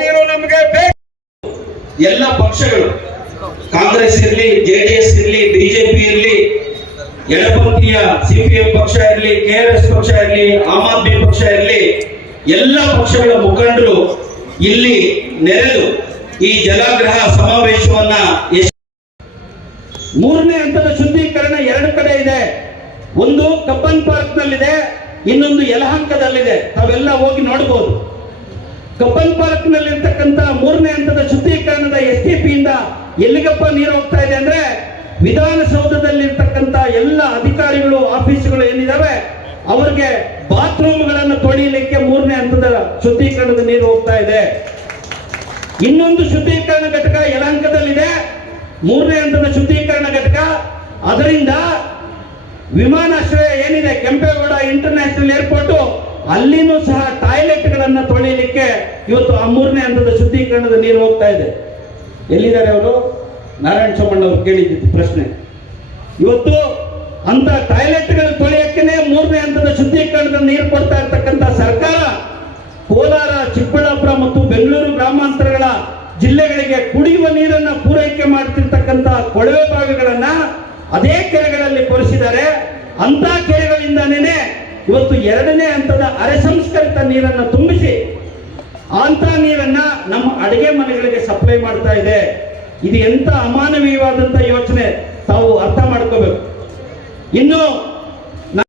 ನೀರು ನಮಗೆ ಬೇಕು. ಎಲ್ಲ ಪಕ್ಷಗಳು, ಕಾಂಗ್ರೆಸ್ ಇರಲಿ, ಜೆಡಿಎಸ್ ಇರಲಿ, ಬಿಜೆಪಿ ಇರಲಿ, ಎಡಪಂಥೀಯ ಸಿಪಿಎಂ ಪಕ್ಷ ಇರಲಿ, ಕೆಆರ್ಎಸ್ ಪಕ್ಷ ಇರಲಿ, ಆಮ್ ಆದ್ಮಿ ಪಕ್ಷ ಇರಲಿ, ಎಲ್ಲ ಪಕ್ಷಗಳ ಮುಖಂಡರು ಇಲ್ಲಿ ನೆರೆದು ಈ ಜಲಾಗ್ರಹ ಸಮಾವೇಶವನ್ನ ಮೂರನೇ ಹಂತದ ಶುದ್ಧೀಕರಣ ಎರಡು ಕಡೆ ಇದೆ. ಒಂದು ಕಬ್ಬನ್ ಪಾರ್ಕ್ ನಲ್ಲಿದೆ, ಇನ್ನೊಂದು ಯಲಹಂಕದಲ್ಲಿದೆ. ತಾವೆಲ್ಲ ಹೋಗಿ ನೋಡಬಹುದು. ಕಬ್ಬನ್ ಪಾರ್ಕ್ ನಲ್ಲಿರ್ತಕ್ಕಂಥ ಮೂರನೇ ಹಂತದ ಶುದ್ಧೀಕರಣದ STP ಇಂದ ಎಲ್ಲಿಗಪ್ಪ ನೀರು ಹೋಗ್ತಾ ಇದೆ ಅಂದ್ರೆ, ವಿಧಾನಸೌಧದಲ್ಲಿರ್ತಕ್ಕಂಥ ಎಲ್ಲ ಅಧಿಕಾರಿಗಳು, ಆಫೀಸ್ಗಳು ಏನಿದಾವೆ ಅವರಿಗೆ ಬಾತ್ರೂಮ್ಗಳನ್ನು ತೊಳೆಯಲಿಕ್ಕೆ ಮೂರನೇ ಹಂತದ ಶುದ್ಧೀಕರಣದ ನೀರು ಹೋಗ್ತಾ ಇದೆ. ಇನ್ನೊಂದು ಶುದ್ಧೀಕರಣ ಘಟಕ ಯಲಹಂಕದಲ್ಲಿದೆ, ಮೂರನೇ ಹಂತದ ಶುದ್ಧೀಕರಣ ಘಟಕ. ಅದರಿಂದ ವಿಮಾನಾಶ್ರಯ ಏನಿದೆ, ಕೆಂಪೇಗೌಡ ಇಂಟರ್ನ್ಯಾಷನಲ್ ಏರ್ಪೋರ್ಟ್, ಅಲ್ಲಿನೂ ಸಹ ಟಾಯ್ಲೆಟ್ಗಳನ್ನು ತೊಳೆಯಲಿಕ್ಕೆ ಇವತ್ತು ಆ ಮೂರನೇ ಹಂತದ ಶುದ್ಧೀಕರಣದ ನೀರು ಹೋಗ್ತಾ ಇದೆ. ಎಲ್ಲಿದ್ದಾರೆ ಅವರು? ನಾರಾಯಣ ಸೋಮಣ್ಣ ಅವರು ಕೇಳಿದ್ದು ಪ್ರಶ್ನೆ. ಇವತ್ತು ಅಂತ ಟಾಯ್ಲೆಟ್ಗಳು ತೊಳೆಯಕ್ಕೇನೆ ಮೂರನೇ ಹಂತದ ಶುದ್ಧೀಕರಣದ ನೀರು ಕೊಡ್ತಾ ಇರ್ತಕ್ಕಂಥ ಸರ್ಕಾರ ಕೋಲಾರ, ಚಿಕ್ಕಬಳ್ಳಾಪುರ ಮತ್ತು ಬೆಂಗಳೂರು ಗ್ರಾಮಾಂತರಗಳ ಜಿಲ್ಲೆಗಳಿಗೆ ಕುಡಿಯುವ ನೀರನ್ನ ಪೂರೈಕೆ ಮಾಡ್ತಿರ್ತಕ್ಕಂಥ ಕೊಳವೆ ಬಾವಿಗಳನ್ನ ಅದೇ ಕೆರೆಗಳಲ್ಲಿ ಕೊರೆಸಿದ್ದಾರೆ. ಅಂತ ಕೆರೆಗಳಿಂದನೇ ಇವತ್ತು ಎರಡನೇ ಹಂತದ ಅರೆ ಸಂಸ್ಕರಿತ ನೀರನ್ನು ತುಂಬಿಸಿ ಅಂತ ನೀರನ್ನ ನಮ್ಮ ಅಡಿಗೆ ಮನೆಗಳಿಗೆ ಸಪ್ಲೈ ಮಾಡ್ತಾ ಇದೆ. ಇದು ಎಂತ ಅಮಾನವೀಯವಾದಂತ ಯೋಚನೆ, ತಾವು ಅರ್ಥ ಮಾಡ್ಕೋಬೇಕು. ಇನ್ನು